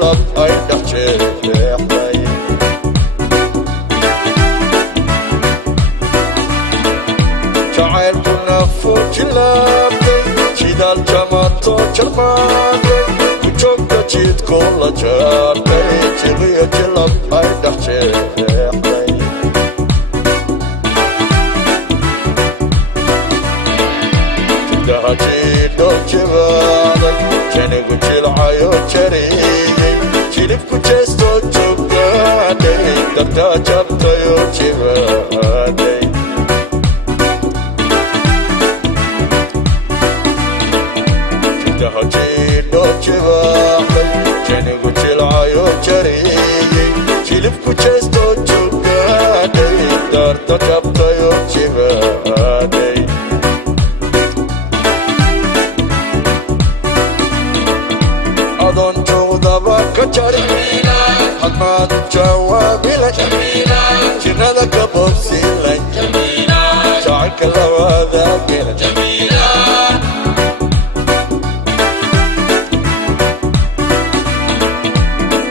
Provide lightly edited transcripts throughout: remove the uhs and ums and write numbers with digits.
jilab ay dhexjeexday jacaylkuna fuujilabday jidaal jamato jarmaaday ku joogta jidkoo la jaartay jiqiyo jilab ay dhexjeexday jidahajiidho jibaaday janigu jilcayo jariyey jilibku jeestoo joogaaday dartaa jabtayo jibaaday jidahajiidho jibaaday janigu jilcayo jariyey jilibku jeestoo joogaaday darta jabtayo jibaaday hadmaad jawaabila jirada ka bobsilan jacaylka lawaadaagila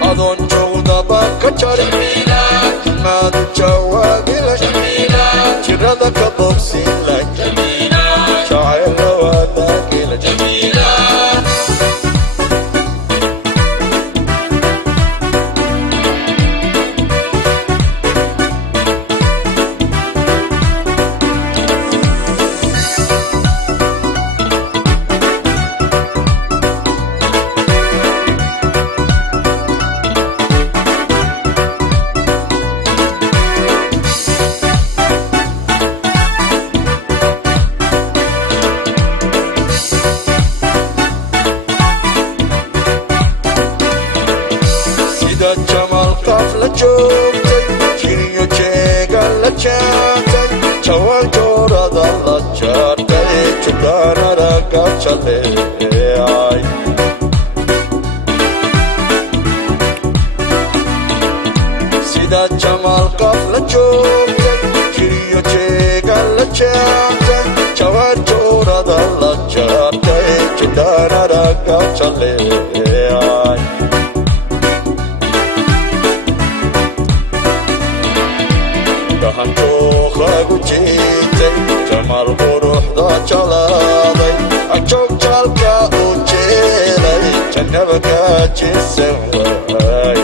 adoon joogdaba ka jari hadmaad jawaabila jirada ka bobsilan jacayl lawaadaagila jiriyo jeega la jaatay jawaan joorada la jaartay judhaanada ka jaleecay sida jamaalkaaf la joogtay jiriyo jeega la jaatay jawaan joorada la jaartay judhaanada ka jaleecay hantuuqagu jiitay jamaal quruxda jalaaday ajoog jaalka u jeelay jannaba ka jisan waay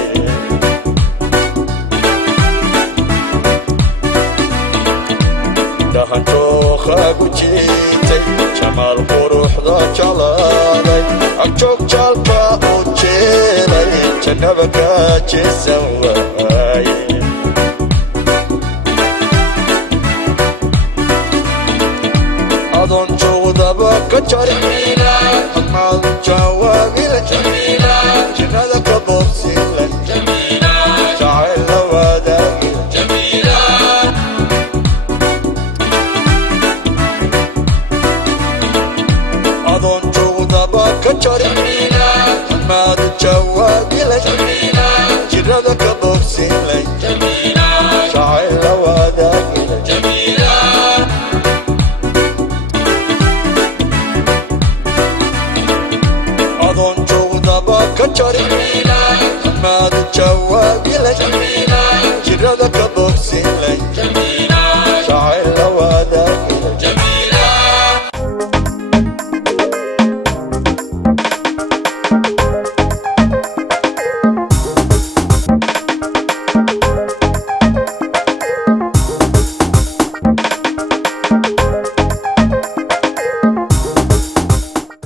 hantuuqagu jiitay jamaal quruxda jalaaday ajoog jaalka u jeelay jannaba ka jisan waay adoon joogdaba ka jari hadmaad jawaabila jirada